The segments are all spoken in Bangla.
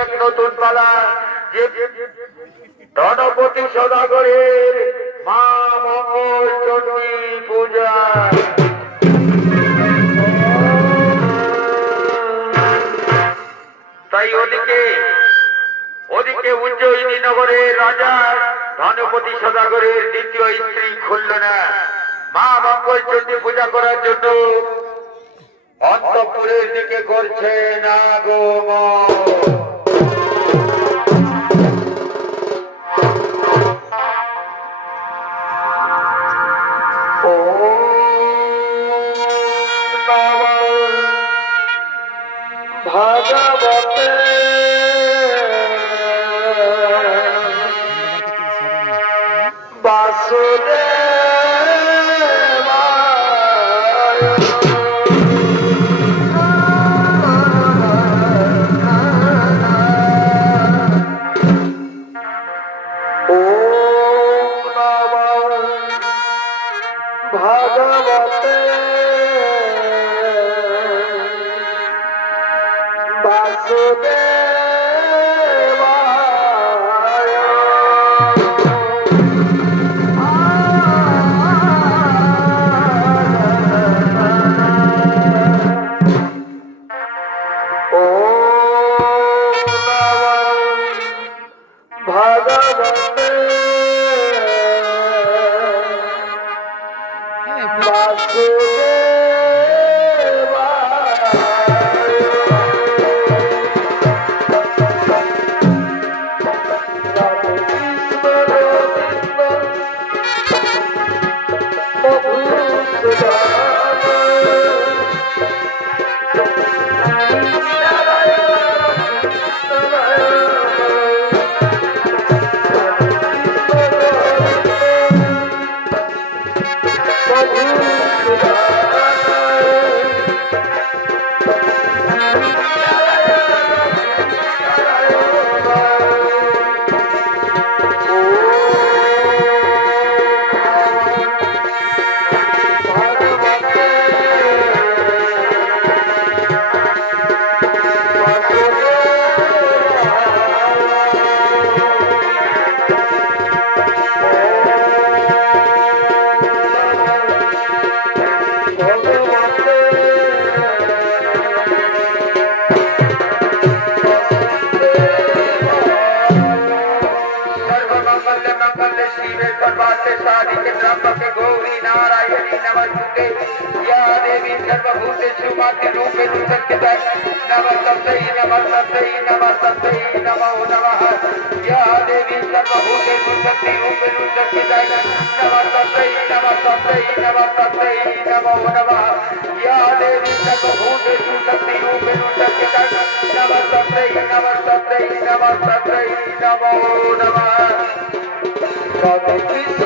এক নতুন পালা যে গণপতি সদাগরের মা মঙ্গল চণ্ডী পূজা। তাই ওদিকে উজ্জয়িনী নগরের রাজা গণপতি সদাগরের দ্বিতীয় স্ত্রী খুলনা মা মঙ্গল চণ্ডী পূজা করার জন্য অন্তঃপুরের দিকে করছেন আগমন। ভাগবতে বাসুদেবায় ওম নমঃ ভাগবতে বাসুদেবায়। ভগবতে गौरी नारायणी नमस्ते या देवी सर्वभूतेषु मातृरूपेण संस्थिता नमस्तै नमस्तै नमस्तै नमो नमः या देवी सर्वभूतेषु शक्तिरूपेण संस्थिता नमस्तै नमस्तै नमस्तै नमो नमः या देवी सर्वभूतेषु शक्तिरूपेण संस्थिता नमस्तै नमस्तै नमस्तै नमो नमः। राधे कृष्ण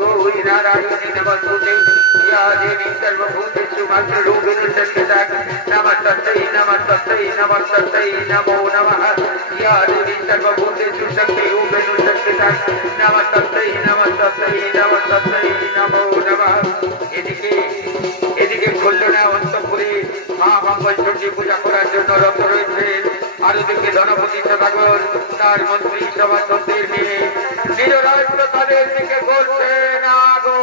गौरी नारायणी नमस्ते या देवी सर्वभूतेषु मातृरूपेण संस्थिता नमस्तै नमस्तै नमस्तै नमो नमः या देवी सर्वभूतेषु शक्तिरूपेण संस्थिता नमस्तै नमस्तै नमस्तै नमो नमः। এদিকে খুলনা অন্তঃপুরে মা মঙ্গল চণ্ডী পূজা করার জন্য রত রয়েছে। আর ওদিকে ধনপতি সদাগর তার মন্ত্রী সভাসদদের নিয়ে নিজ রাষ্ট্র তাদের দিকে করছে না গো।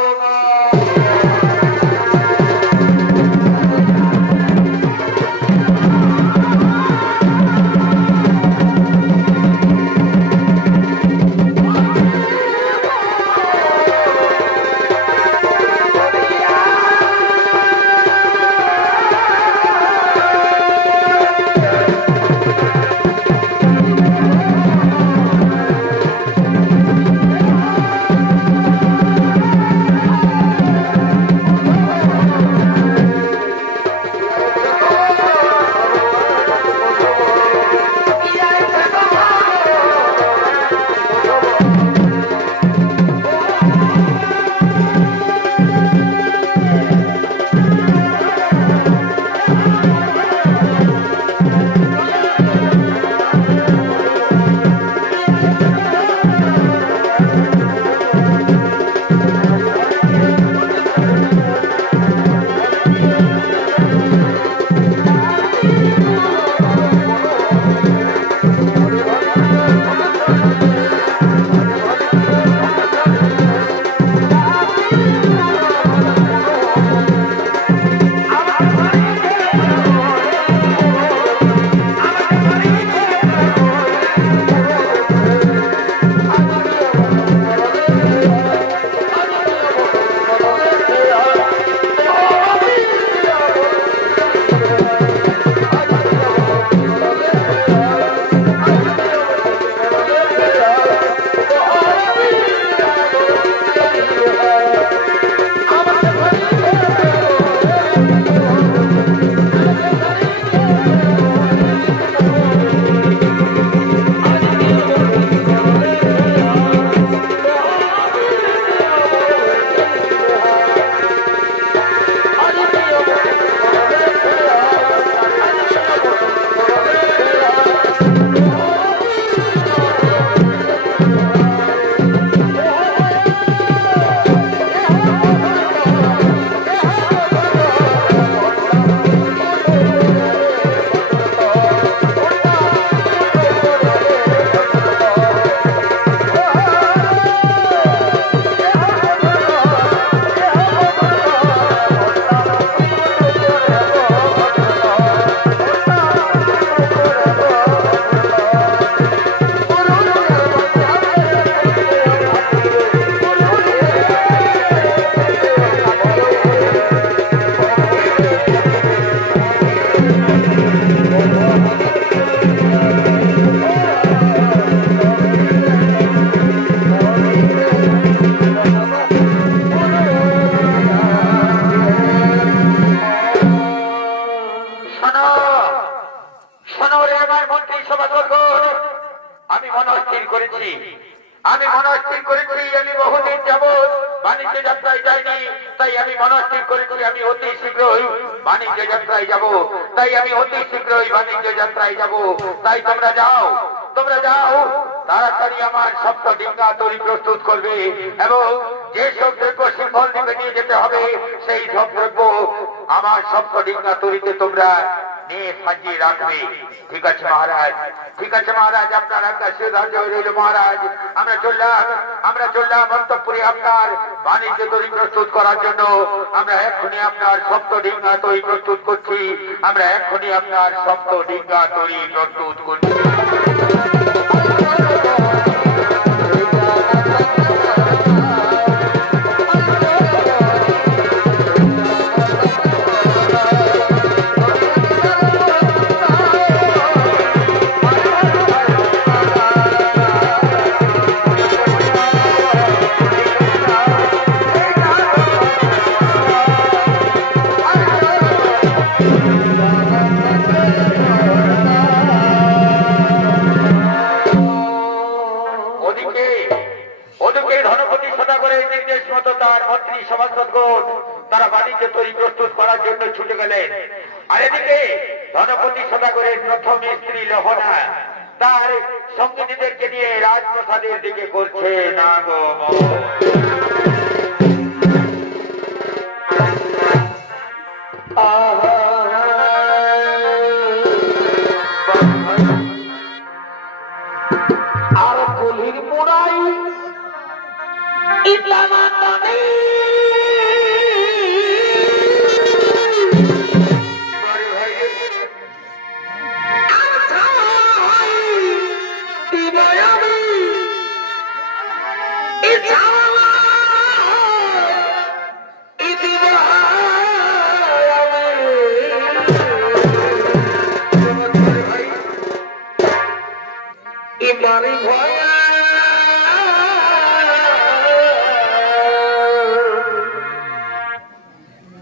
মারি ভয়া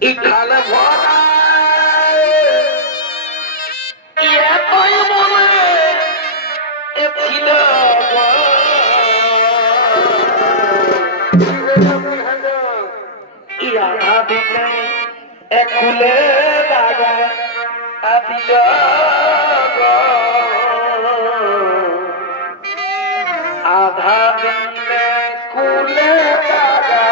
ইখানে ভরা এতই মনে ছিল আধা দিনে এক খুলে দাগা দিল আধা দিনে খুলে দাগা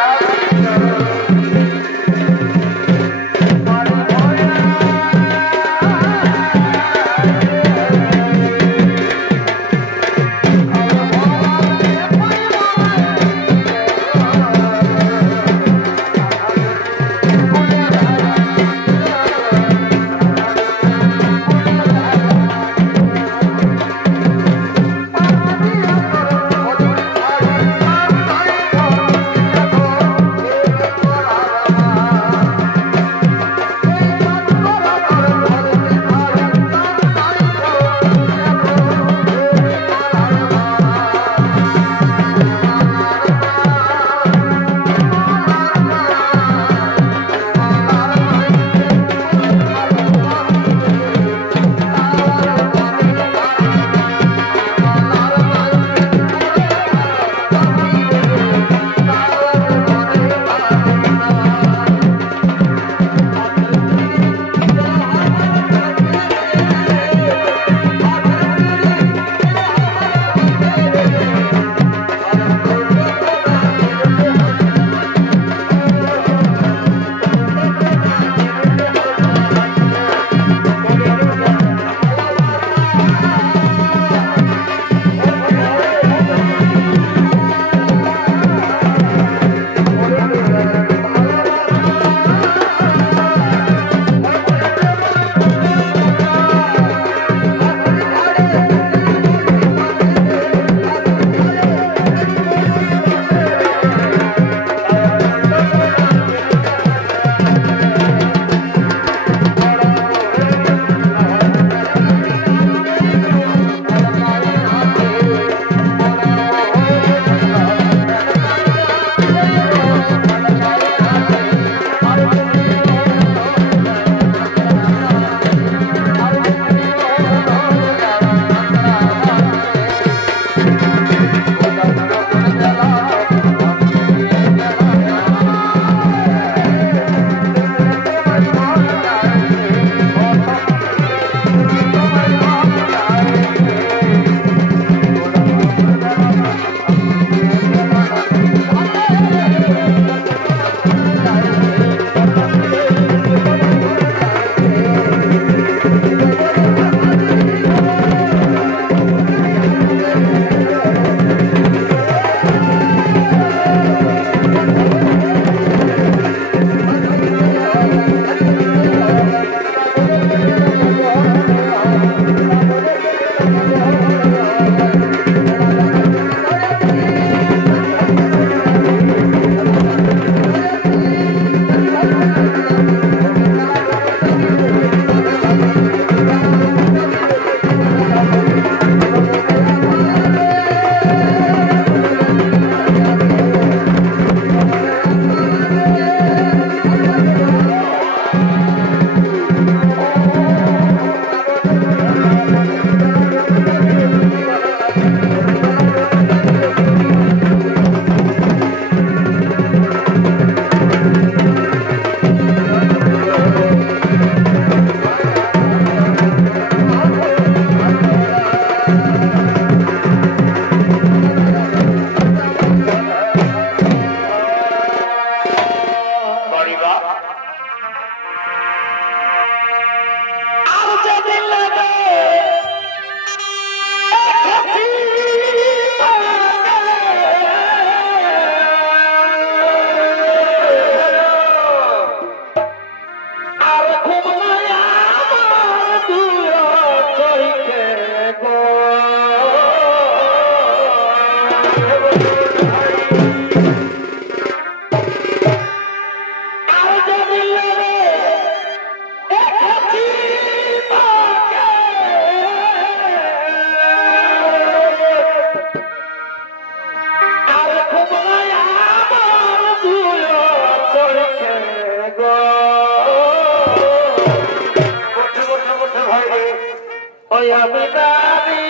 ওই আমি দাবি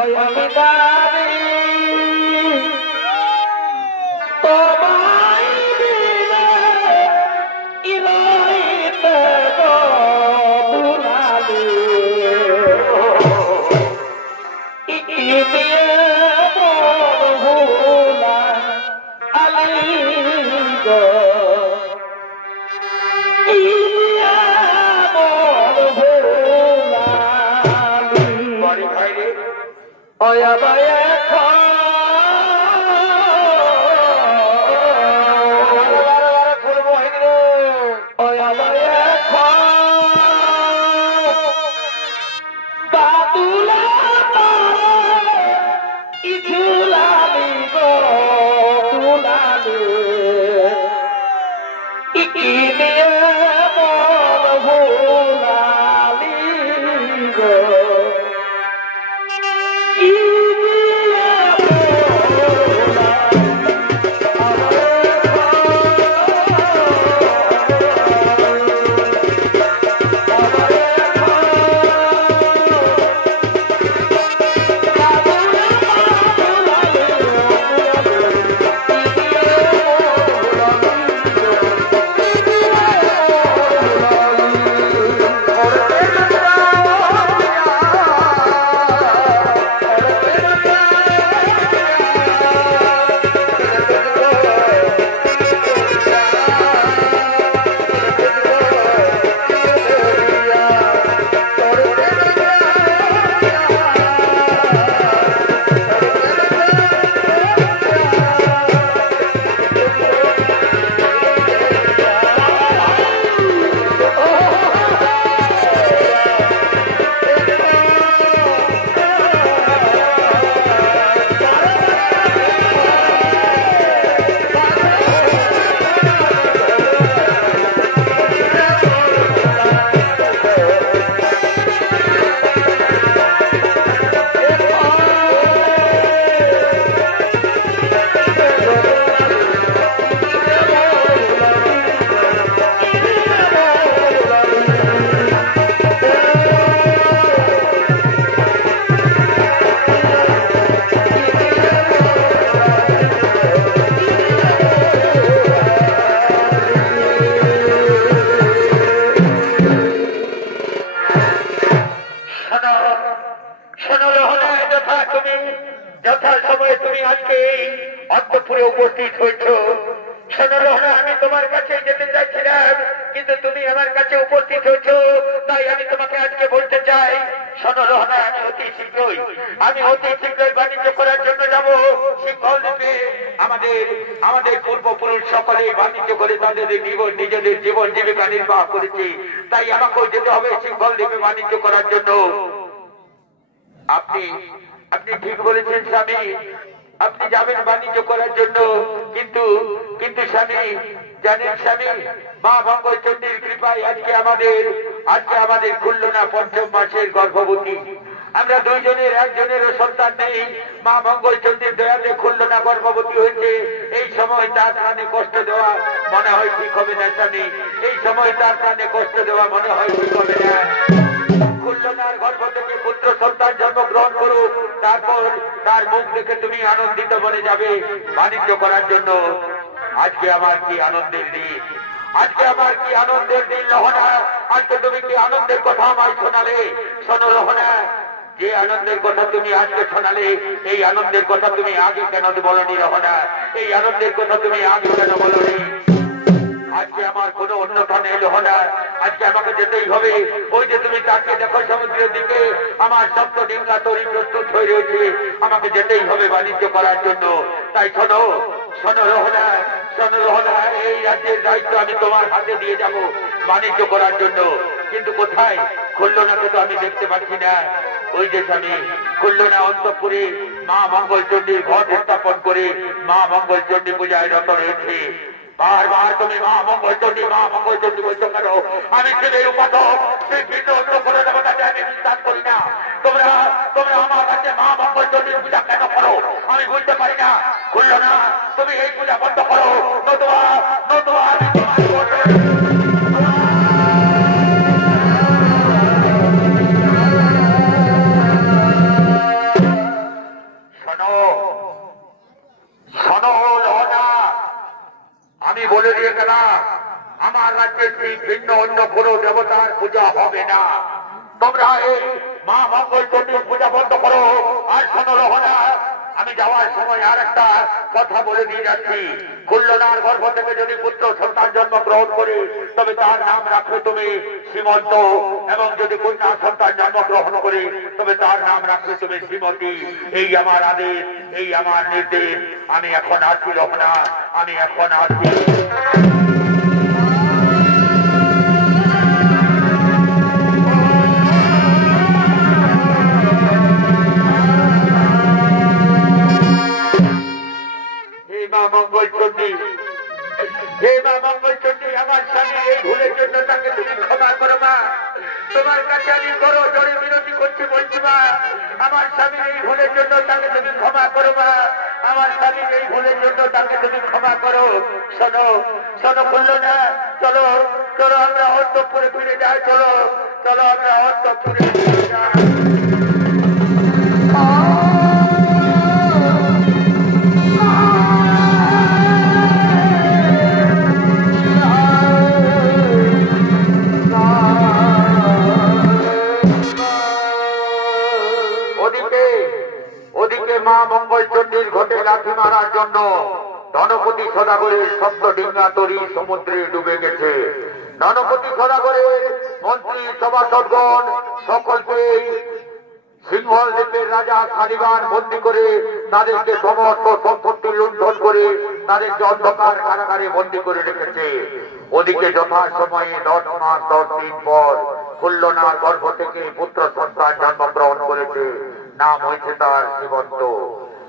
ওই আমি দাবি তোমায় দিলে ইলাইতে গো দুলালি ইকিয়ে বহুলা আলাই গো ওয়া বায়া উপস্থিত হয়েছ সোনারোহনা, আমি তোমার কাছে যেতে চাইছিলাম কিন্তু তুমি আমার কাছে উপস্থিত হয়েছ, তাই আমি তোমাকে আজকে বলতে চাই সোনারোহনা, আমি অতি শীঘ্রই বাণিজ্য করার জন্য যাব সিংহল দ্বীপে। আমাদের পূর্বপুরুষ সকলে বাণিজ্য করে তাদের নিজেদের জীবন জীবিকা নির্বাহ করেছে, তাই আমাকেও যেতে হবে সিংহল দ্বীপে বাণিজ্য করার জন্য। আপনি ঠিক বলেছেন স্বামী, আপনি যাবেন বাণিজ্য করার জন্য, কিন্তু স্বামী জানেন স্বামী, মা মঙ্গলচণ্ডীর কৃপায় আজকে আমাদের খুলনা পঞ্চম মাসের গর্ভবতী। আমরা দুইজনের একজনেরও সন্তান নেই, মা মঙ্গলচণ্ডীর দয়াতে খুলনা গর্ভবতী হয়েছে। এই সময় তার প্রাণে কষ্ট দেওয়া মনে হয় ঠিক হবে না স্বামী, এই সময় তার প্রাণে কষ্ট দেওয়া মনে হয় ঠিক হবে না। খুলনার গর্ভ থেকে পুত্র সন্তান জন্মগ্রহণ করুক, তারপর তার মুখ দেখে তুমি আনন্দিত মনে যাবে বাণিজ্য করার জন্য। আজকে আমার কি আনন্দের দিন, আজকে আমার কি আনন্দের দিন রহনা, আজকে তুমি কি আনন্দের কথা আমায় শোনালে। শোনো রহনা, যে আনন্দের কথা তুমি আজকে শোনালে, এই আনন্দের কথা তুমি আগে কেন বলনি রহনা, এই আনন্দের কথা তুমি আগে কেন বলনি। আজকে আমার কোনো অন্যথা নেই রহনা, আজকে আমাকে যেতেই হবে। ওই যে তুমি তাকে দেখো সমুদ্রের দিকে, আমার সপ্ত ডিঙ্গা তরি প্রস্তুত হয়ে রয়েছে, আমাকে যেতেই হবে বাণিজ্য করার জন্য। তাই শোনো রহনা, এই রাজ্যের দায়িত্ব আমি তোমার হাতে দিয়ে যাব বাণিজ্য করার জন্য। কিন্তু কোথায় খুলনাকে তো আমি দেখতে পাচ্ছি না। ওই যে স্বামী খুলনা অন্তঃপুরে মা মঙ্গলচণ্ডীর ঘট স্থাপন করে মা মঙ্গলচণ্ডী পূজায় রত রয়েছে। বারবার তুমি মা মঙ্গলচণ্ডী বলছো কেন? আমি ছেলের উপাসক, অন্য কোনো দেবতাকে আমি বিশ্বাস করি না। তোমরা আমার কাছে মা মঙ্গলচণ্ডীর পূজা কেন করো আমি বুঝতে পারি না। খুলনা, তুমি এই পূজা বন্ধ করো, নতুবা আমি আমার রাজ্যের সেই ভিন্ন অন্য কোনো দেবতার পূজা হবে না। তোমরা এই মা মঙ্গল চণ্ডীর পূজা বন্ধ করো। আর শোনো রহনা, আমি যাওয়ার সময় আর একটা কথা বলে দিয়ে যাচ্ছি। খুল্লনার গর্ভ থেকে যদি পুত্র সন্তান জন্মগ্রহণ করে তবে তার নাম রাখবে তুমি সীমন্ত, এবং যদি কন্যা সন্তান জন্মগ্রহণ করে তবে তার নাম রাখবে তুমি শ্রীমতী। এই আমার আদেশ, এই আমার নির্দেশ। আমি এখন আসছি রহনা, আমি এখন আসছি। মা মঙ্গল চণ্ডী, হে মা মঙ্গল চণ্ডী, আমার স্বামীর এই ভুলের জন্য তাকে তুমি ক্ষমা করো মা। তোমার কাছে আমি করো জোরে বিনতি করছি, বলছি মা, আমার স্বামীর এই ভুলের জন্য তাকে তুমি ক্ষমা করো মা। আমার স্বামীর এই ভুলের জন্য তাকে তুমি ক্ষমা করো। শোনো শোনো, বললো না, চলো চলো আমরা অন্তঃপুরে ফিরে যাই। চলো চলো আমরা অন্তঃপুরে ফিরে যাই। মা মঙ্গল চণ্ডীর ঘটে লাথি মারার জন্য ধনপতি সদাগরের সপ্ত ডিঙ্গা তরী সমুদ্রে ডুবে গেছে। ধনপতি সদাগরের মন্ত্রী সভাসদগণ সকলকে সিংহল দ্বীপের রাজা শালিবান বন্দী করে তাদেরকে সমস্ত সম্পত্তি লুণ্ঠন করে তাদেরকে অন্ধকার কারাগারে বন্দী করে রেখেছে। ওদিকে যথাসময়ে 10 মাস 10 দিন পর খুল্লনার গর্ভ থেকে পুত্র সন্তান জন্মগ্রহণ করেছে। নাম হয়েছে তার সীমন্ত।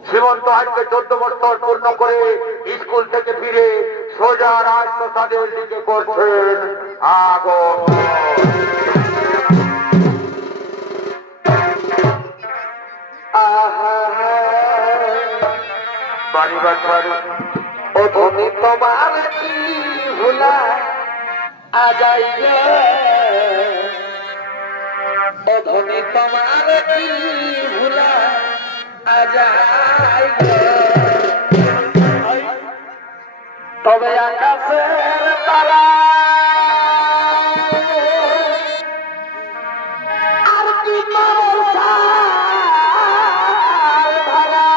সীমন্ত আজকে 14 বছর পূর্ণ করে স্কুল থেকে ফিরে সোজা রাজপ্রসাদের দিকে করছেন আগমন। বাড়ি বাচ্চার ওখানে তোমার কি ভুলা আজাইবে, ওখানে তোমার কি ভুলা আজাইবে, তবে আকাশের তারা আর কি ভরসা ভাড়া,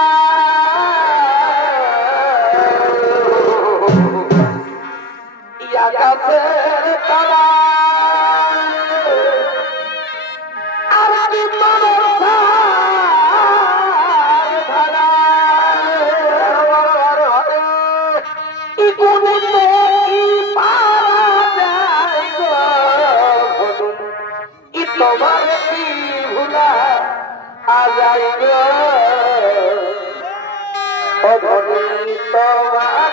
আকাশের তারা আর কি ভরসা ভাড়া, ইগুনিতে কি পারা যায় গো, ই তোমার কি ভুলা আজাই গো, অধনি তোমার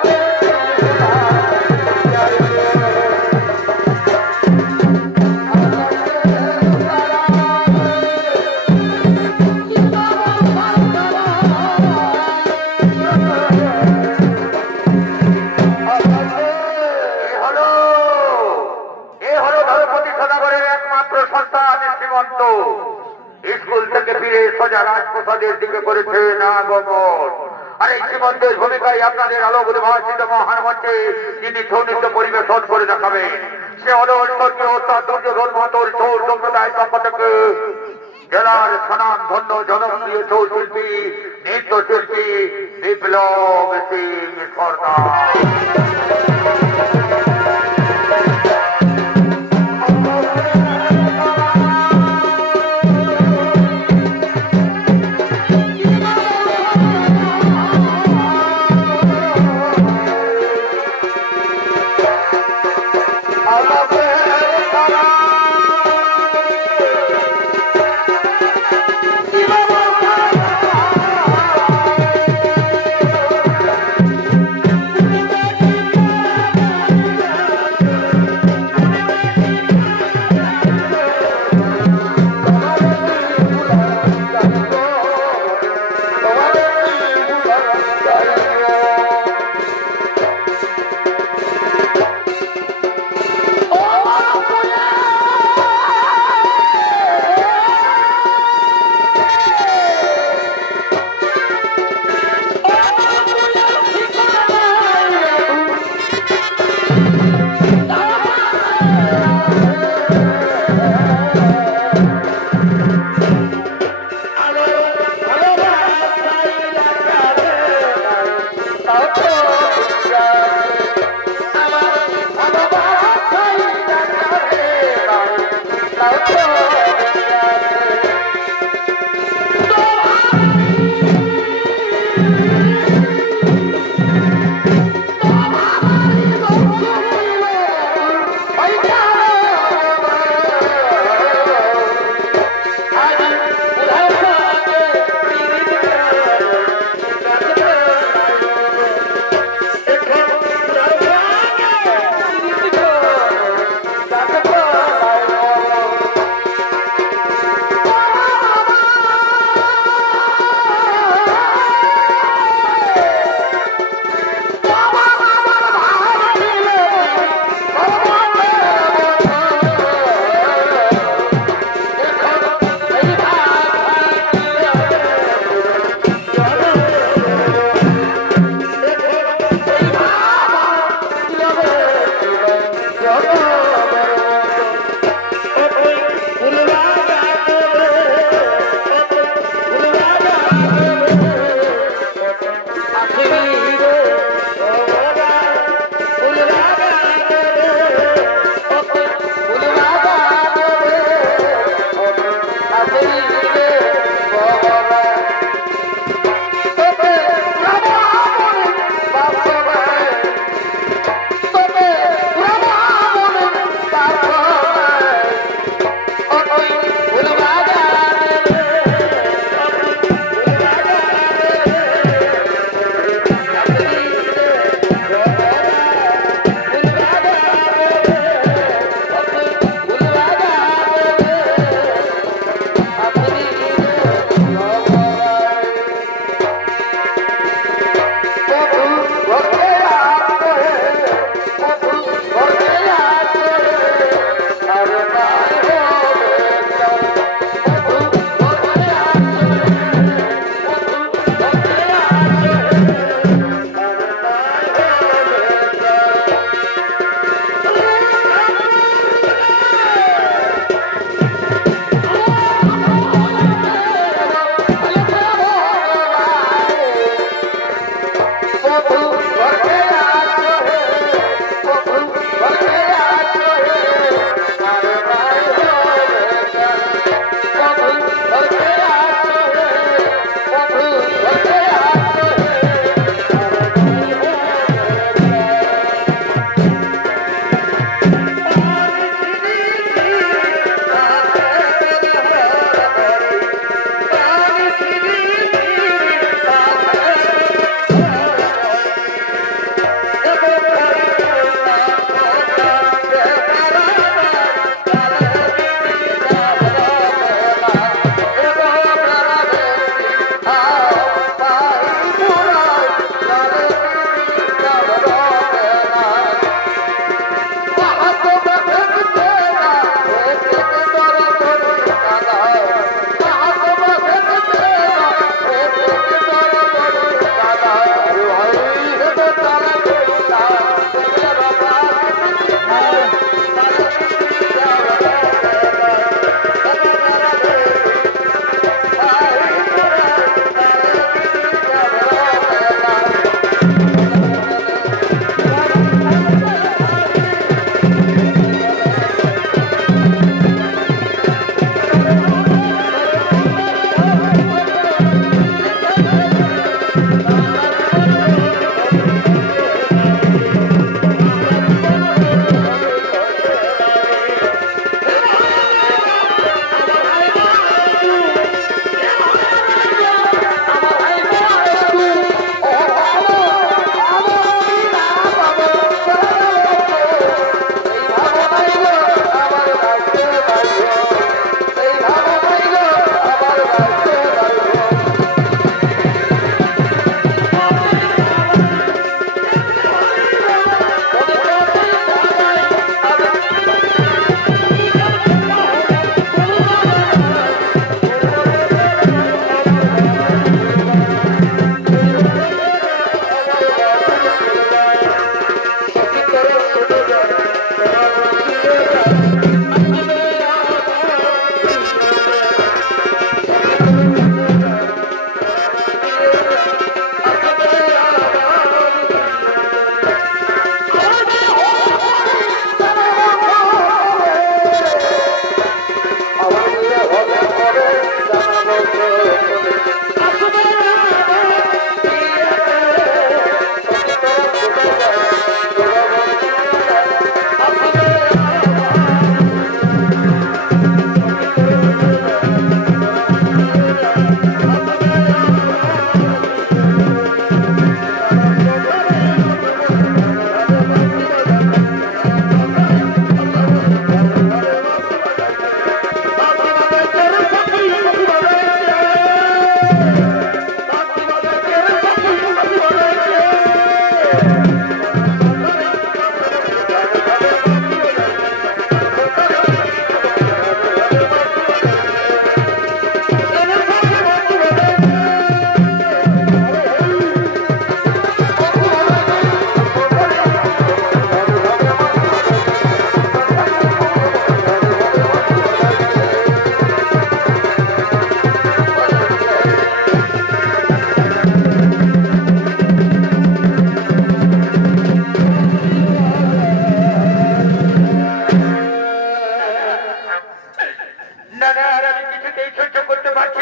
স্কুল থেকে ফিরে সোজা রাজপ্রসাদের দিকে করেছেন আগমন। আর এই সীমন্তের ভূমিকায় আপনাদের আলোক উদ্ভাসিত মহান মঞ্চে যিনি ছৌ নৃত্য পরিবেশন করে দেখাবেন সে হল স্বর্গীয় ওস্তাদ দুর্যোধন মাহাতোর ছৌ সম্প্রদায়ের পক্ষ থেকে জেলার স্বনাম ধন্য জনপ্রিয় ছৌ শিল্পী নৃত্যশিল্পী বিপ্লব সিং সরকার। Oh!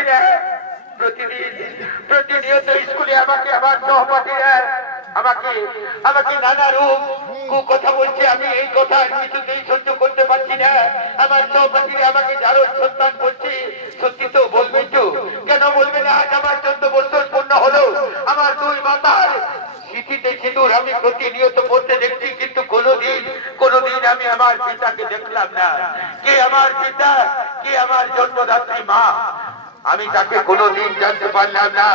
না? প্রতিনিয়ত স্কুলে আমাকে আমার সহপাঠীরা আমাকে আমাকে নানা রূপ কথা বলছে। আমি এই কথা কিছুতেই সহ্য করতে পারছি না। আমার সহপাঠীরা আমাকে যারো সন্তান বলছে। সত্যি তো বলবেন তো? কেন বলবে না? আজ আমার 14 বছর পূর্ণ হলো। আমার দুই মাতার স্মৃতিতে সিঁদুর আমি প্রতিনিয়ত পড়তে দেখছি, কিন্তু কোনোদিন আমি আমার পিতাকে দেখলাম না। কে আমার পিতা? কে আমার জন্মদাত্রী মা? আমি তাকে কোনোদিন জানতে পারলাম না।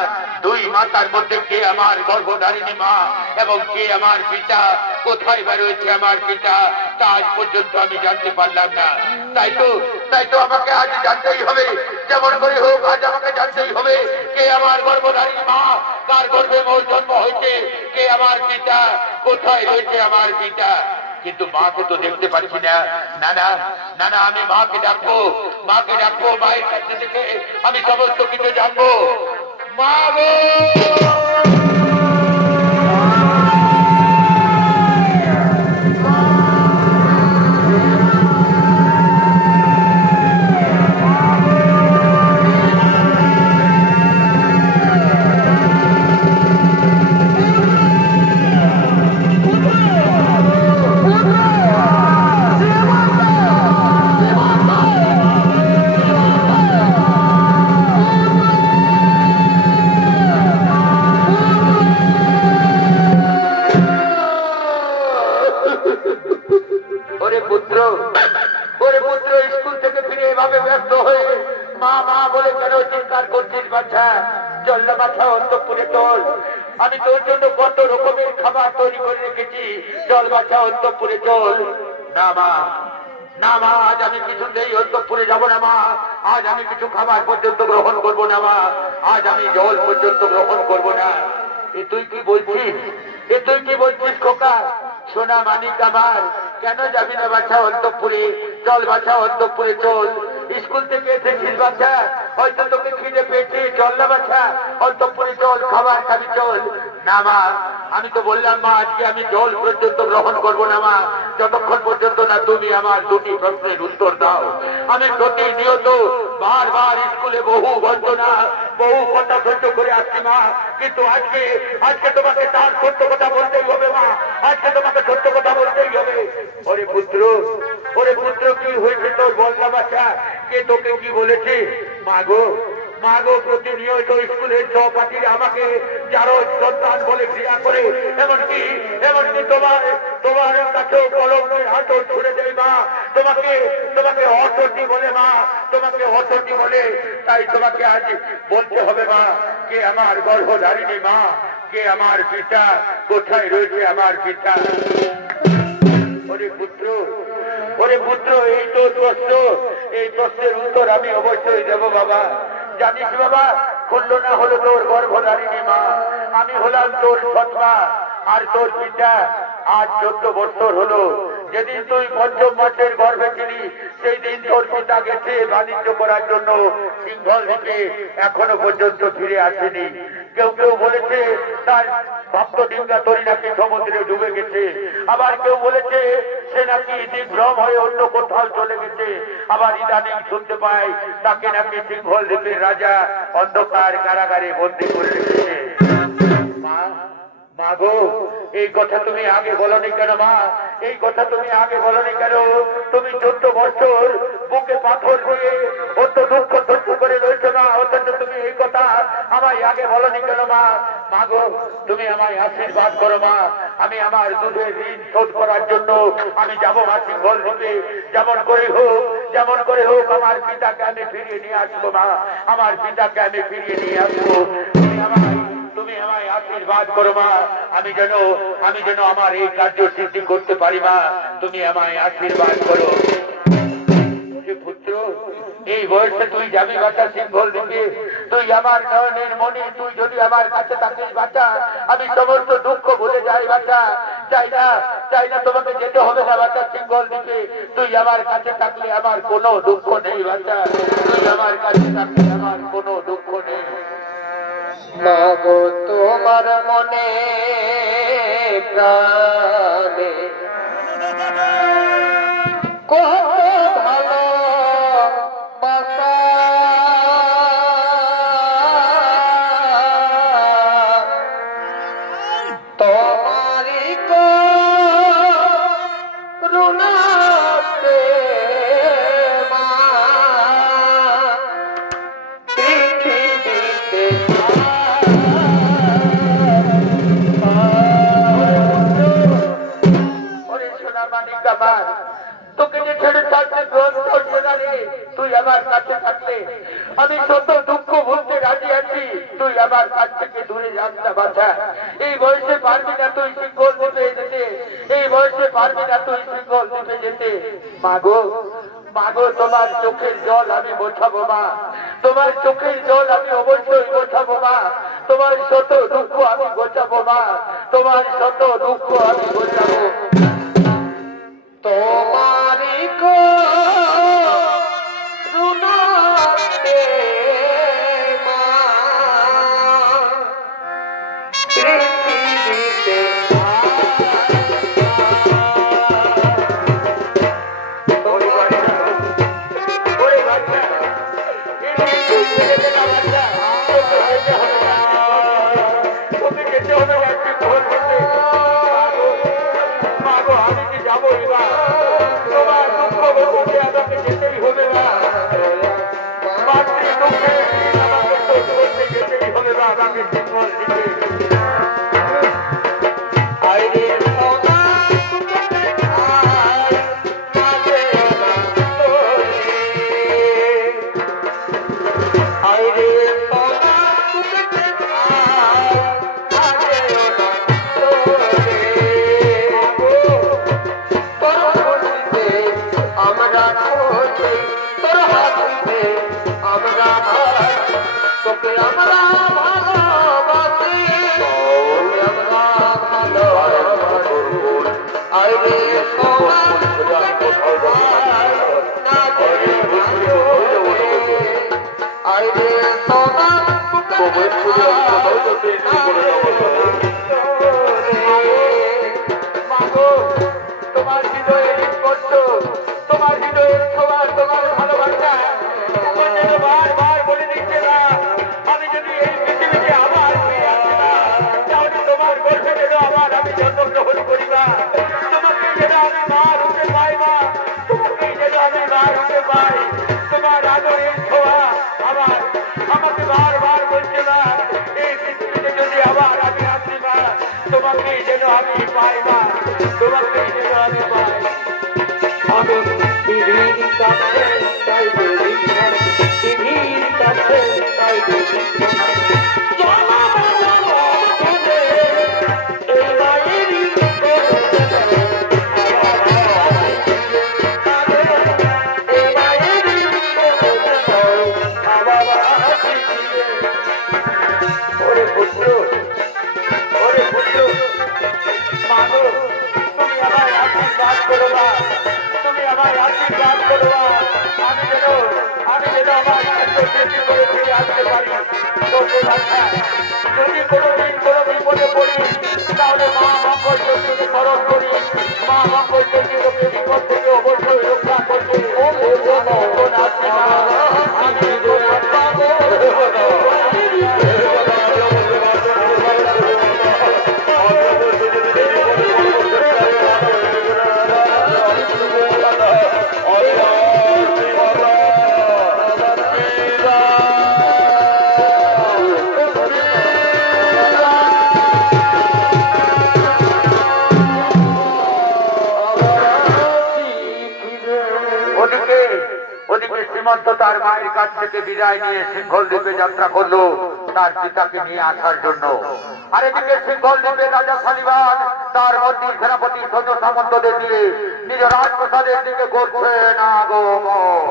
দুই মাতার মধ্যে কে আমার গর্ভধারিণী মা এবং কে আমার পিতা, কোথায় বেরোয়েছে আমার পিতা, তা আজ পর্যন্ত আমি জানতে পারলাম না। তাই তো আমাকে আজ জানতেই হবে, যেমন করে হোক আজ আমাকে জানতেই হবে কে আমার গর্ভধারিণী মা, কার গর্ভে মোর জন্ম হয়েছে, কে আমার পিতা, কোথায় রয়েছে আমার পিতা। কিন্তু মাকে তো দেখতে পাচ্ছি না। না না, আমি মাকে ডাকবো। মায়ের কাছে থেকে আমি সমস্ত কিছু জানবো। মা গো! ওরে পুত্র, স্কুল থেকে ফিরে এভাবে ব্যস্ত হয়ে মা মা বলে কেন চিৎকার করছিস বাচ্চা? চল না বাচ্চা, অন্তঃপুরে চল। আমি তোর জন্য কত রকমের খাবার তৈরি করে রেখেছি। চল বাচ্চা, অন্তঃপুরে চল। না মা, আজ আমি কিছুতেই অন্তঃপুরে যাব না মা। আজ আমি কিছু খাবার পর্যন্ত গ্রহণ করব না মা। আজ আমি জল পর্যন্ত গ্রহণ করব না। তুই কি বলছিস খোকা? সোনা মানিক আমার, কেন যাবি না বাচ্চা অন্তঃপুরে? চল বাচ্চা, অন্তঃপুরে চল। স্কুল থেকে এসেছিস বাচ্চা, হয়তো তোকে খিদে পেয়েছে। চল না বাচ্চা, অন্তঃপুরে চল, খাবার খাবি, চল। না মা, আমি তো বললাম মা, আজকে আমি জল পর্যন্ত গ্রহণ করবো না মা, যতক্ষণ পর্যন্ত না তুমি আমার দুটি প্রশ্নের উত্তর দাও। আমি প্রতিনিয়ত বারবার স্কুলে বহু বঞ্চনা, বহু কথা সহ্য করে আসছি মা, কিন্তু আজকে তোমাকে তার সত্য কথা বলতেই হবে মা। আজকে তোমাকে সত্য কথা বলতেই হবে। ওরে পুত্র, কি হয়েছে তোর? বল না বাচ্চা, কে তোকে কি বলেছে? মাগো, প্রতিনিয়ত স্কুলের সহপাঠীরা আমাকে যারো সন্তান বলে ঘৃণা করে, এমনকি তোমার কাছেও কলমের হাতও ছুড়ে দেয় মা। তোমাকে অসতী বলে মা, তোমাকে অসতী বলে। তাই তোমাকে আজ বলতে হবে মা, কে আমার গর্ভধারিণী মা, কে আমার পিতা, কোথায় রয়েছে আমার পিতা। ওরে পুত্র, এই তো প্রশ্ন, এই প্রশ্নের উত্তর আমি অবশ্যই দেব বাবা। জানিস বাবা, হলো না হলো তোর গর্ভধারিণী মা, আমি হলাম তোর সৎমা। আর তোর পিতা আজ 14 বছর হলো। যেদিন তুই 5ম মাসের গর্ভে ছিলি, সেই দিন তোর পিতা গেছে বাণিজ্য করার জন্য সিংহল থেকে, এখনো পর্যন্ত ফিরে আসেনি। কেউ বলেছে তার ভক্ত ডিঙ্গা তরি নাকি সমুদ্রে ডুবে গেছে। আবার কেউ বলেছে সে নাকি দিগ্ভ্রম হয়ে অন্য কোথাও চলে গেছে। আবার ইদানিং শুনতে পাই তাকে নাকি সিংহল দ্বীপের রাজা অন্ধকার কারাগারে বন্দী করে রেখেছে। মা গো, এই কথা তুমি আগে বলনি কেন মা? এই কথা তুমি আগে বলনি কেন? তুমি 14 বছর বুকে পাথর দিয়ে অত দুঃখ সহ্য করে রয়েছে মা, অথচ তুমি এই কথা আমায় আগে বলনি কেন মা? মা গো, তুমি আমায় আশীর্বাদ করো মা। আমি আমার দুধের ঋণ শোধ করার জন্য আমি যাবো মা সিংহল দ্বীপে। যেমন করে হোক আমার পিতাকে আমি ফিরিয়ে নিয়ে আসবো মা। আমার পিতাকে আমি ফিরিয়ে নিয়ে আসবো। তুমি আমায় আশীর্বাদ করো মা, আমি যেন আমার এই কার্য সিদ্ধি করতে পারি মা। তুমি আমায় আশীর্বাদ করো। পুত্র, এই বয়সে তুই যাবি বাচ্চা সিংহল দ্বীপে? তুই আমার নয়নের মণি, তুই যদি আমার কাছে থাকিস বাচ্চা, আমি সমস্ত দুঃখ ভুলে যাই বাচ্চা। চাই না তোমাকে যেতে হবে না বাচ্চা সিংহল দ্বীপে। তুই আমার কাছে থাকলে আমার কোনো দুঃখ নেই বাচ্চা। তুই আমার কাছে থাকলে আমার কোনো দুঃখ নেই। মাগো, তোমার মনে প্রাণে কত ভালো বাসা, তোকে যে ছেড়ে থাকতে তুই আমার কাছে থাকলে আমি শত দুঃখ ভুলতে রাজি আছি। তুই আমার কাছ থেকে দূরে যাস না বাছা। এই বয়সে পারবি না তুই শৃঙ্খল দিতে যেতে, এই বয়সে পারবি না তুই শৃঙ্খল দিতে যেতে। মাগো মাগো, তোমার চোখের জল আমি বোঝাবো মা, তোমার চোখের জল আমি অবশ্যই বোঝাবো মা। তোমার শত দুঃখ আমি বোঝাবো মা, তোমার শত দুঃখ আমি বোঝাবো। তোমারি করুণাতে মা পৃথিবীতে তোমার হৃদয়ের স্পর্শ, তোমার হৃদয়ের ছোঁয়া, তোমার ভালোবাসা বারবার বলে দিচ্ছে না। আমি যদি এই পৃথিবীতে আবার ফিরে আসি না, তাহলে তোমার গর্ভে যেন আবার আমি জন্মগ্রহণ করি না। তোমাকে যেন আমি মা রূপে পাই মা, তোমাকে যেন আমি মা রূপে পাই। তোমার আদরের ছোঁয়া আবার আমাকে বারবার বলছে না, এই পৃথিবীতে যদি আবার আমি আসি মা, তোমাকে যেন আমি পাই মা, তোমাকে যেন আমি পাই। আমি পৃথিবীর কাছে তাই বলি, পৃথিবীর কাছে তাই বলি, তুমি আমায় আশীর্বাদ করো, আমি যেন আমার করে ফিরে আসতে পারি। যদি কোনোদিন কোনো বিপদে পড়ি, তাহলে মা মঙ্গল চন্দ্রকে স্মরণ করি। মা মঙ্গল চন্দ্রকে বিপদ থেকে অবশ্যই রক্ষা করবে। শ্রীমন্ত তার মায়ের কাছ থেকে বিদায় নিয়ে সিংহল দ্বীপে যাত্রা করলো তার পিতাকে নিয়ে আসার জন্য। আর এদিকে সিংহল দ্বীপে রাজা সালিবান তার মন্দির সেনাপতি সৈন্য সামন্তদের দিয়ে নিজ রাজপ্রসাদের দিকে করছেন আগমন।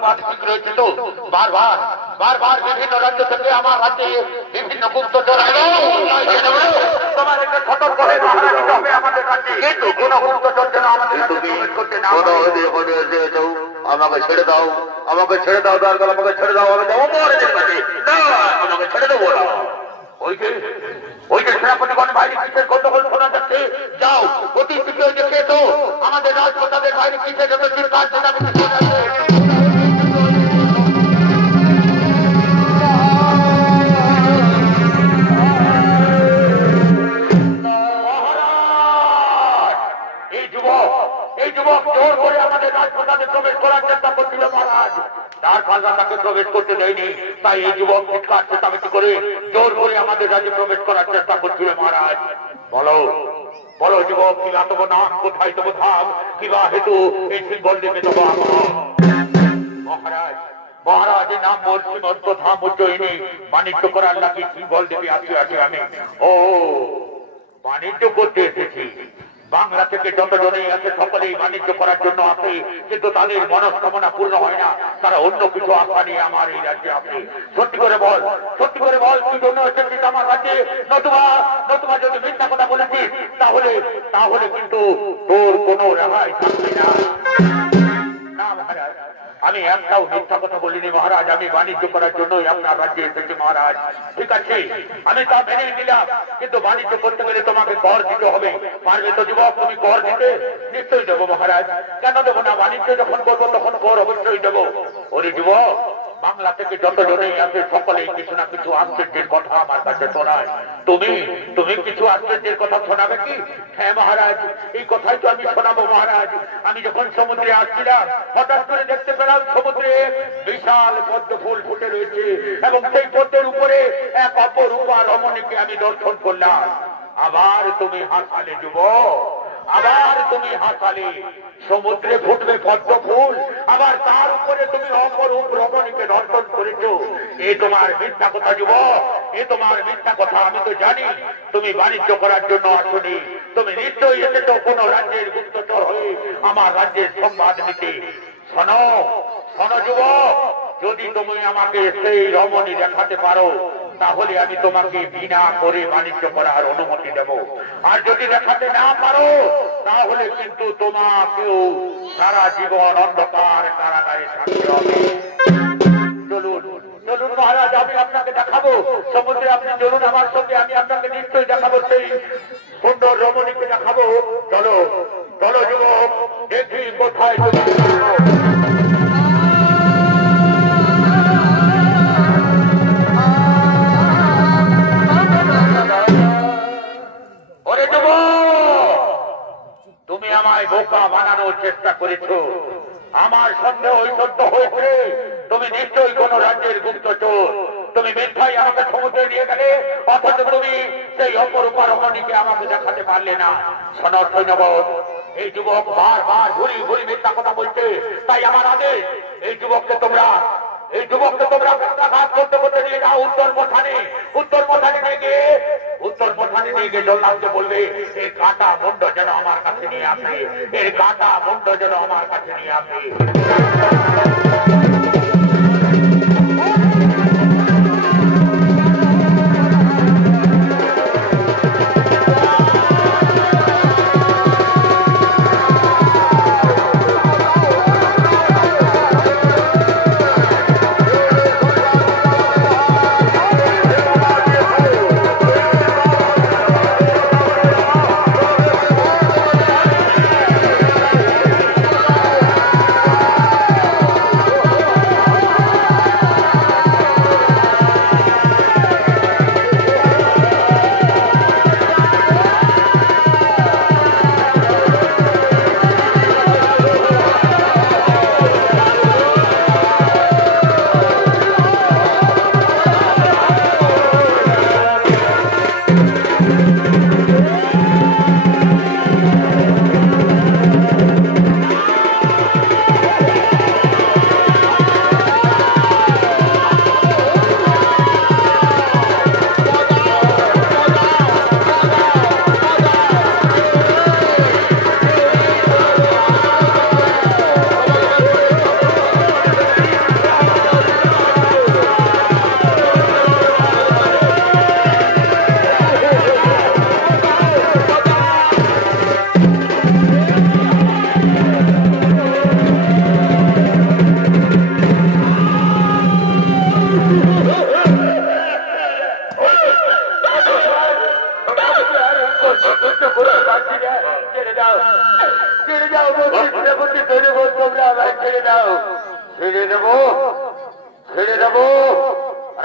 সংবাদ ঠিক রয়েছে তো বারবার বারবার বিভিন্ন রাজ্য থেকে আমার রাজ্যে বিভিন্ন গুপ্তচর তোমার একটা সতর্ক হয়ে হবে আমাদের রাজ্যে, কিন্তু কোন গুপ্তচর যেন আমাদের করতে না আমাকে ছেড়ে দাও, আমাকে ছেড়ে দাও, দরকার আমাকে ছেড়ে দাও, আমি যাবো মহারাজের কাছে, আমাকে ছেড়ে দেবো না। ওই যে সেনাপতিগণ বাইরে কিসের গন্ডগোল শোনা যাচ্ছে, যাও অতি শীঘ্র দেখে এসো আমাদের রাজপ্রসাদের বাইরে কিসের যত চিন্তা সেনাপতি এই যুবক জোর করে আমাদের রাজপ্রসাদে প্রবেশ করার চেষ্টা করছিল মহারাজ, তার ফাঁকা তাকে প্রবেশ করতে দেয়নি, তাই এই যুবক চিৎকার চেঁচামেচি করে জোর করে আমাদের রাজ্যে প্রবেশ করার চেষ্টা করছিল মহারাজ। বলো বলো যুবক, কিবা তব নাম, কোথায় তব ধাম, কিবা হেতু এই সিম্বল লিখে দেবো মহারাজ। মহারাজের নাম মোর শ্রীমন্ত ধাম উজ্জয়িনী, বাণিজ্য করার লাগি সিম্বল দেবে আছে আমি। ও বাণিজ্য করতে এসেছি, বাংলা থেকে যতজনেই আছে সকলেই বাণিজ্য করার জন্য আসে, কিন্তু তাদের মনস্কামনা পূর্ণ হয় না, তারা অন্য কিছু আশা নিয়ে আমার এই রাজ্যে আসে। সত্যি করে বল, সত্যি করে বল, তুই জন্য এসেছিস আমার রাজ্যে, নতুবা যদি মিথ্যা কথা বলেছিস তাহলে কিন্তু তোর কোনো রেহাই থাকবে না। মহারাজ, আমি একটাও মিথ্যা কথা বলিনি মহারাজ, আমি বাণিজ্য করার জন্যই আপনার রাজ্যে এসেছি মহারাজ। ঠিক আছে, আমি তা মেনে নিলাম, কিন্তু বাণিজ্য করতে গেলে তোমাকে কর দিতে হবে, পারবে তো যুবক তুমি কর দিতে? নিশ্চয়ই দেবো মহারাজ, কেন দেবো না, বাণিজ্য যখন করবো তখন কর অবশ্যই দেবো। ওরে যুবক, বাংলা থেকে যতজনেই আছে সকলেই কিছু না কিছু আশ্চর্যের কথা আমার কাছে শোনায়, তুমি কিছু আশ্চর্যের কথা শোনাবে কি? হ্যাঁ মহারাজ, এই কথাই তো আমি শোনাবো মহারাজ। আমি যখন সমুদ্রে আসছিলাম হঠাৎ করে দেখতে পেলাম সমুদ্রে বিশাল পদ্ম ফুল ফুটে রয়েছে, এবং সেই পদ্মের উপরে এক অপরূপা রমণীকে আমি দর্শন করলাম। আবার তুমি হাসালে যুবক, আবার তুমি হাসালে, সমুদ্রে ফুটবে পদ্ম ফুল, আবার তার উপরে তুমি অপরূপ রমণীকে দর্শন করেছ, এ তোমার মিথ্যা কথা যুবক, এ তোমার মিথ্যা কথা। আমি তো জানি তুমি বাণিজ্য করার জন্য আসনি, তুমি নিশ্চয়ই এসেছ কোন রাজ্যের গুপ্তচর হয়ে আমার রাজ্যের সংবাদ নিতে। শোনো শোনো যুবক, যদি তুমি আমাকে সেই রমণী দেখাতে পারো তাহলে আমি তোমাকে বিনা করে বাণিজ্য করার অনুমতি দেব, আর যদি দেখাতে না পারো তাহলে কিন্তু তোমাকেও সারা জীবন অন্ধকার কারাগারে থাকতে হবে। চলুন চলুন মহারাজ, আমি আপনাকে দেখাবো সমুদ্রে, আপনি চলুন আমার সঙ্গে, আমি আপনাকে নিশ্চয়ই দেখাবো সেই সুন্দর রমণীকে দেখাবো। চলো চলো যুবক, দেখি কোথায় তুমি আমায় বোকা বানানোর চেষ্টা করেছো, আমার সন্দেহ সত্য হয়েছে, তুমি নিশ্চয়ই কোন রাজ্যের গুপ্তচর। তুমি মিথ্যাই আমাকে সমুদ্রে নিয়ে গেলে, অথচ তুমি সেই অপরূপা রমণীকে আমাকে দেখাতে পারলে না। শোনো সৈন্যবৎ, এই যুবক বারবার ঘুরি ঘুরি মিথ্যা কথা বলছে, তাই আমার আদেশ এই যুবককে তোমরা প্রত্যাঘাত করতে করতে নিয়ে যাও উত্তর মথানে নিয়ে গিয়ে জল্লাদকে বলবে এর কাটা মুন্ড যেন আমার কাছে নিয়ে আসে, এর কাটা মুন্ড যেন আমার কাছে নিয়ে আসে। ছেড়ে দেবো?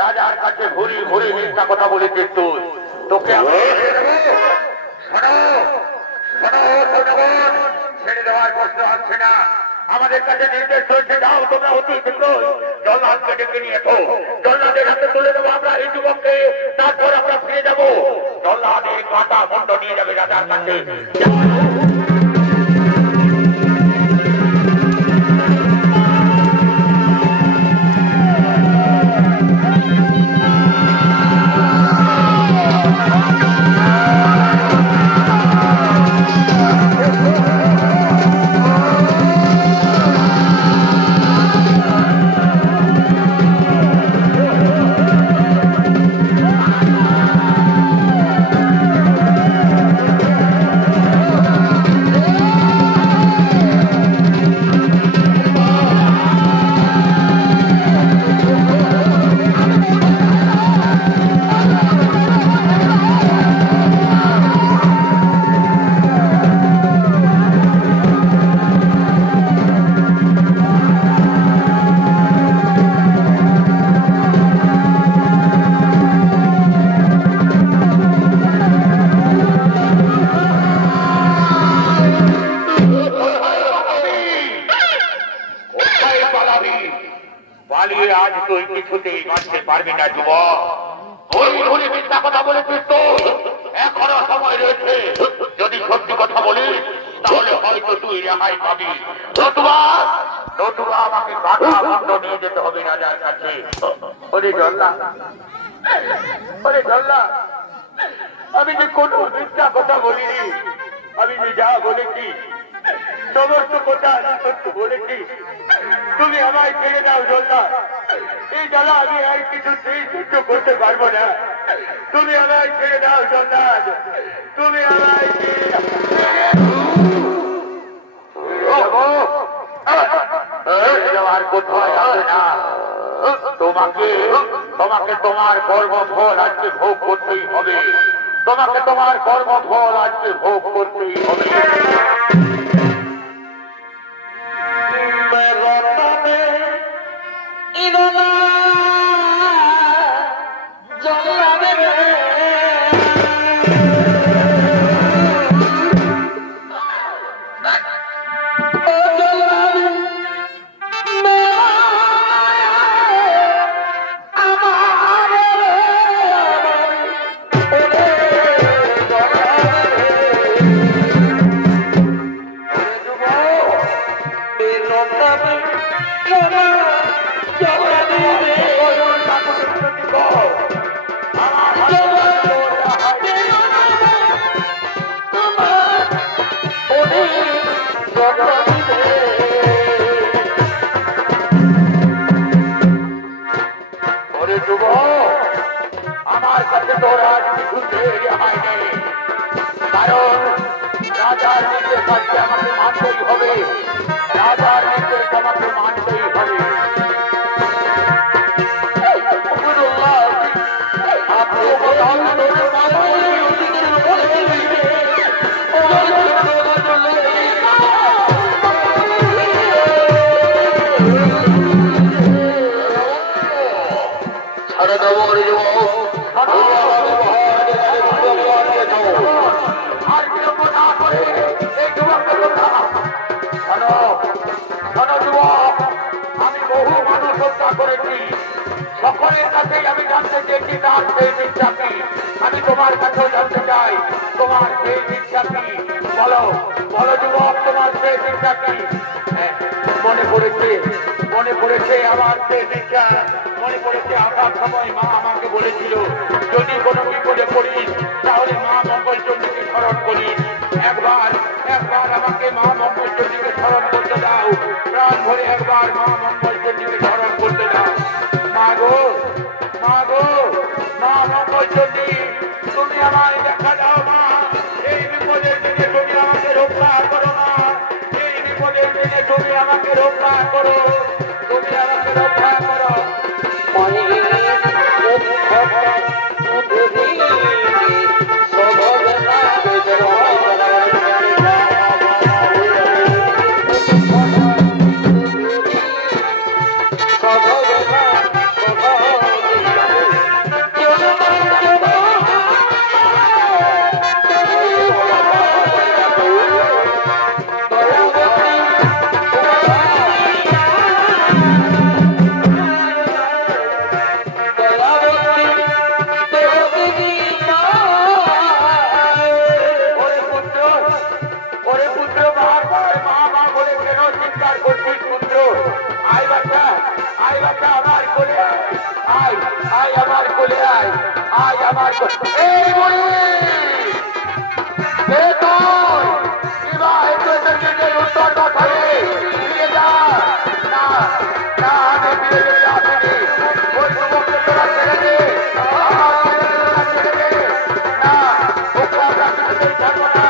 রাজার কাছে ঘুরি ঘুরি মিথ্যা কথা বলেছিস তুই, তোকে আমি ছেড়ে দেওয়ার প্রশ্ন আসছে না। আমাদের কাছে নির্দেশ হয়েছে, যাও তোমরা অতি শীঘ্র জল্লাদকে ডেকে নিয়ে এসো, জল্লাদের হাতে তুলে দেবো আমরা এই যুবককে, তারপর আমরা ফিরে যাবো। জল্লাদের কাঁটা বন্ধ নিয়ে যাবে রাজার কাছে। আমি যে কোনো মিথ্যা কথা বলিনি, আমি যে যা বলেছি সমস্ত কথা আমি সত্য বলেছি। তুমি আমায় ছেড়ে দাও জল্লা, এই জ্বালা আমি আর কিছুতেই সহ্য করতে পারবো না। তুমি আমায় ছেড়ে দাও জল্লাদ, তুমি আমায় ছেড়ে দেওয়ার কোথায় হবে না। তোমাকে তোমাকে তোমার কর্মফল আজকে ভোগ করতেই হবে, তোমাকে তোমার কর্মফল আজকে ভোগ করতেই হবে। আমার কাছে তোরা কিছুতে রেহাই নেই, কারণ রাজার নির্দেশ আজকে আমাকে মানতেই হবে, রাজার নির্দেশ আমাকে মানতেই হবে। ছাড়া দেবো আমি বহু মানুষ হত্যা করেছি, সকলের কাছেই আমি জানতে চেয়েছি তার সেই মিথ্যা কি। আমি তোমার কাছেও জানতে চাই তোমার সেই মিথ্যা কি। বলো বলো যুবক, তোমার সেই মিথ্যা কি? মনে পড়েছে আমার সেই মিথ্যা, মনে পড়েছে আসার সময় মা আমাকে বলেছিল যদি কোনো বিপদে পড়িস তাহলে মা মঙ্গলচণ্ডীকে স্মরণ করিস। একবার আমাকে মা মঙ্গলচণ্ডীকে স্মরণ করতে দাও, প্রাণ ভরে একবার মা মঙ্গলচণ্ডীকে স্মরণ করতে দাও। মা গো মা মঙ্গলচণ্ডী, তুমি আমায় দেখা দাও মা, এই বিপদের দিনে তুমি আমাকে রক্ষা করো না, এই বিপদের দিনে তুমি আমাকে রক্ষা করো, তুমি আমাকে রক্ষা করো। আয় বাচ্চা আমার কোলে আয় আয় আমার কোলে আয় আয় আমার এই বলি উত্তর কথায় ফিরে যা না না আমি ফিরে যেতে আসেনি ওই যুবককে তোরা ছেড়ে দে না ওকে আমরা কিছুতেই ছাড়বো না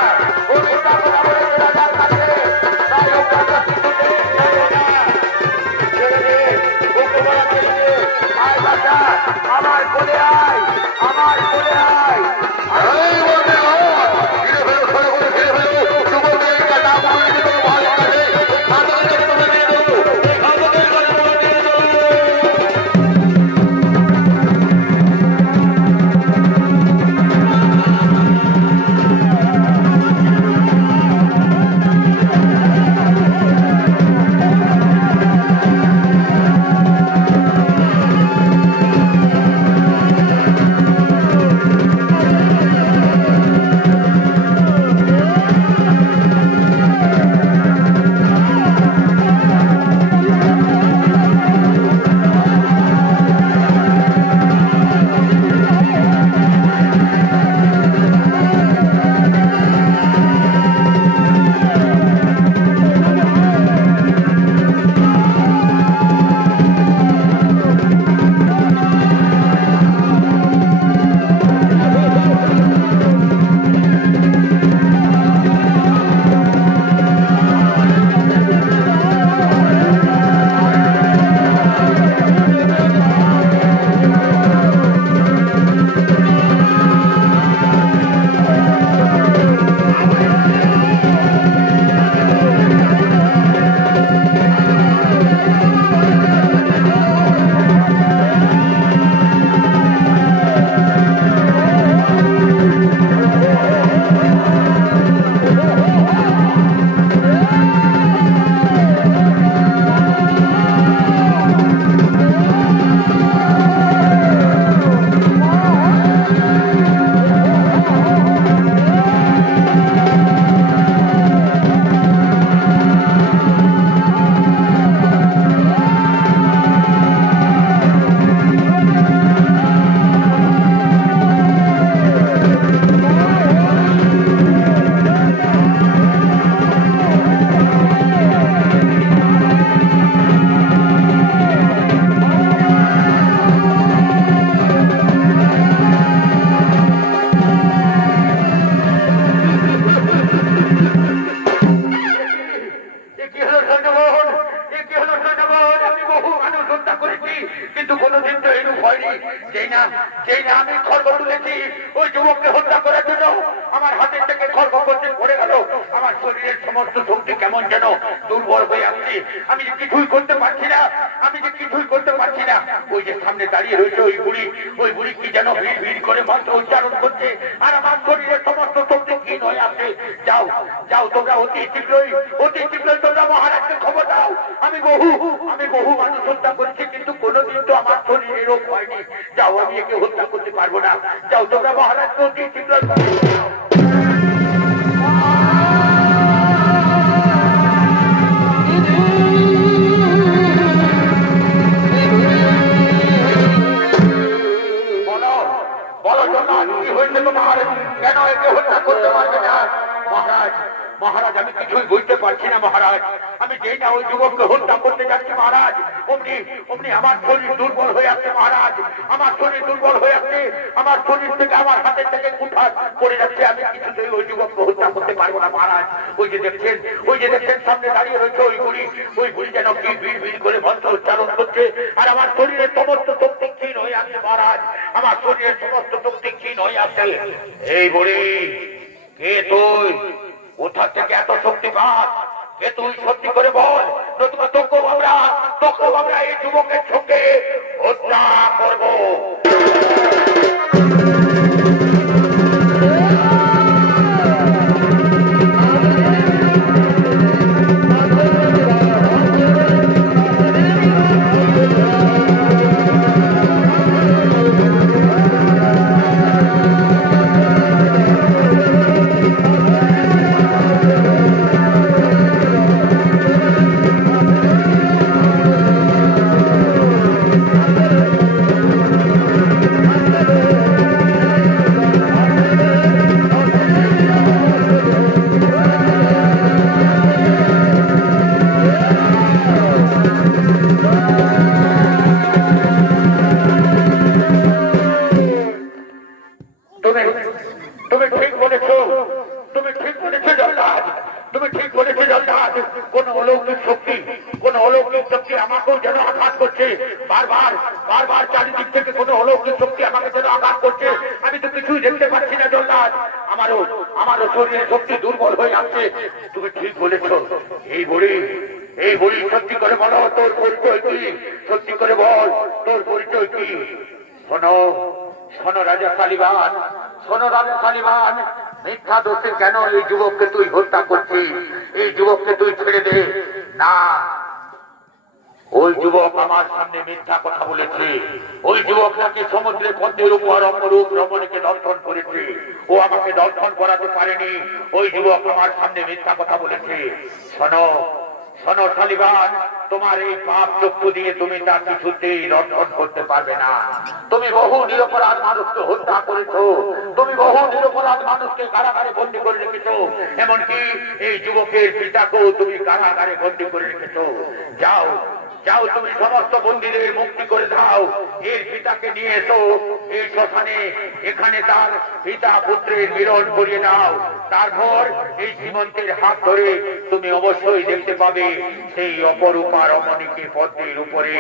ওর কথা কথা বলে তোরা যার কাছে তাই ওকে আমরা কিছুতেই ছাড়বো না ছেড়ে দে ওকে বলা ছেড়ে দে আয় বাচ্চা আমার কোলে আয় আমার কোলে আয় বারবার চারিদিক থেকে কোনো অলৌকিক শক্তি আমাকে যেন আঘাত করছে। আমি তো কিছুই দেখতে পাচ্ছি না জল্লাদ, আমারও শরীরের শক্তি দুর্বল হয়ে আসছে। তুমি ঠিক বলেছ। এই বুড়ি সত্যি করে বলো তোর পরিচয় কি? সত্যি করে বল তোর পরিচয় কি? শোনো রাজা সালিবান, মিথ্যা দোষে কেন এই যুবককে তুই হত্যা করছিস? এই যুবককে তুই ছেড়ে দে। না, ওই যুবক আমার সামনে মিথ্যা কথা বলেছে। ওই যুবক নাকি সমুদ্রের পদ্মের উপর অপরূপ রমণীকে দর্শন করেছে। ও আমাকে দর্শন করাতে পারেনি। ওই যুবক আমার সামনে মিথ্যা কথা বলেছে। শোনো সালিবান, তোমার এই পাপ চক্ষু দিয়ে তুমি তা কিছুতেই দর্শন করতে পারবে না। তুমি বহু নিরপরাধ মানুষকে হত্যা করেছো। তুমি বহু নিরপরাধ মানুষকে কারাগারে বন্দী করে রেখেছো। এমনকি এই যুবকের পিতাকেও তুমি কারাগারে বন্দী করে রেখেছো। যাও, তুমি সমস্ত বন্দীদের মুক্তি করে দাও। এর পিতাকে নিয়ে এসো এই শ্মশানে। এখানে তার পিতা পুত্রের মিলন করিয়ে দাও। তারপর এই সীমন্তের হাত ধরে তুমি অবশ্যই দেখতে পাবে সেই অপরূপা রমণীকে পদ্মের উপরে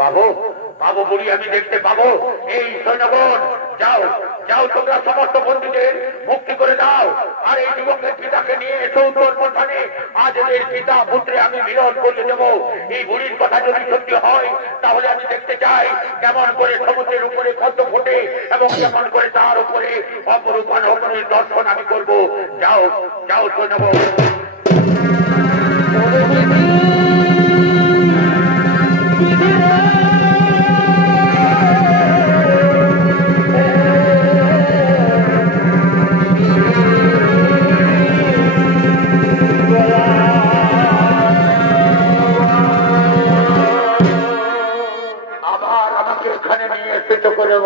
পাবো বুড়ি, আমি দেখতে পাবো। এই সৈন্যগণ, যাও তোমরা সমস্ত বন্দীদের মুক্তি করে দাও। আর এই যুবকের পিতাকে নিয়ে এসো উত্তর শ্মশানে। আজ এর পিতা পুত্রে আমি মিলন করে দেব। এই বুড়ির কথা যদি সত্যি হয় তাহলে আমি দেখতে চাই কেমন করে সমুদ্রের উপরে পদ্ম ফোটে এবং কেমন করে তার উপরে অপরূপা রমণীর দর্শন আমি করব। যাও সৈন্যগণ।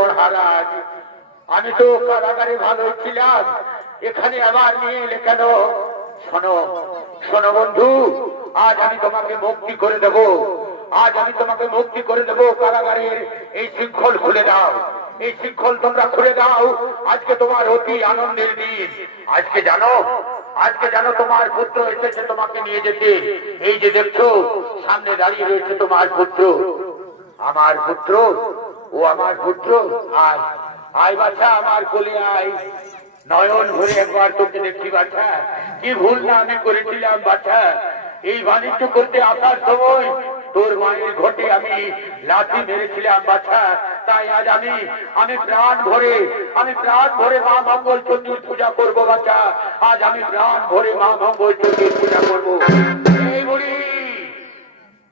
মহারাজ, আমি তো কারাগারে ভালোই ছিলাম, এখানে আবার নিয়ে এলে কেন? শোনো বন্ধু, আজ আমি তোমাকে মুক্তি করে দেব। কারাগারের এই শৃঙ্খল খুলে দাও। এই শৃঙ্খল তোমরা খুলে দাও। আজকে তোমার অতি আনন্দের দিন। আজকে জানো তোমার পুত্র এসেছে তোমাকে নিয়ে যেতে। এই যে দেখছো সামনে দাঁড়িয়ে রয়েছে তোমার পুত্র। আমার পুত্র, ও আমার পুত্র। আয় বাছা, আমার কোলে আয়। নয়ন ভরে একবার তোকে দেখি বাছা। কি ভুল না আমি করেছিলাম বাছা। এই বাণিজ্য করতে আসার সময় তোর মায়ের ঘটে আমি লাঠি মেরেছিলাম বাছা। তাই আজ আমি প্রাণ ভরে মা মঙ্গল চণ্ডীর পূজা করবো বাছা। আজ আমি প্রাণ ভরে মা মঙ্গল চণ্ডীর পূজা করবো। এই বুড়ি,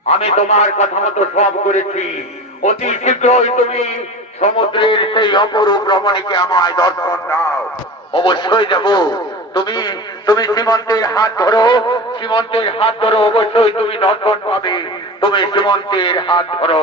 আমি তোমার কথা মতো সব করেছি। অতি শীঘ্রই তুমি সমুদ্রের সেই অপরূপ রমণীকে আমায় দর্শন দাও। অবশ্যই যাব। তুমি সীমন্তের হাত ধরো, অবশ্যই তুমি দর্শন পাবে। তুমি সীমন্তের হাত ধরো।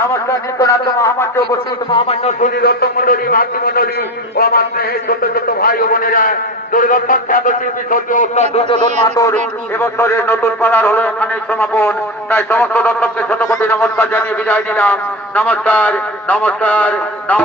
নমস্কার নিত্যনাথ মহামান্য উপস্থিত মহামান্য শরীর রত্নমন্ডলী মাতৃমন্ডলী ও আমার স্নেহের ছোট ছোট ভাই ও বোনেরা দূরদর্শন খ্যাত শিল্পী স্বর্গীয় ওস্তাদ দুর্যোধন মাহাতোর এবছরের নতুন পালার হলো এখানে সমাপন। তাই সমস্ত দর্শককে ছোট কোটি নমস্কার জানিয়ে বিদায় নিলাম। নমস্কার নমস্কার নমস্কার।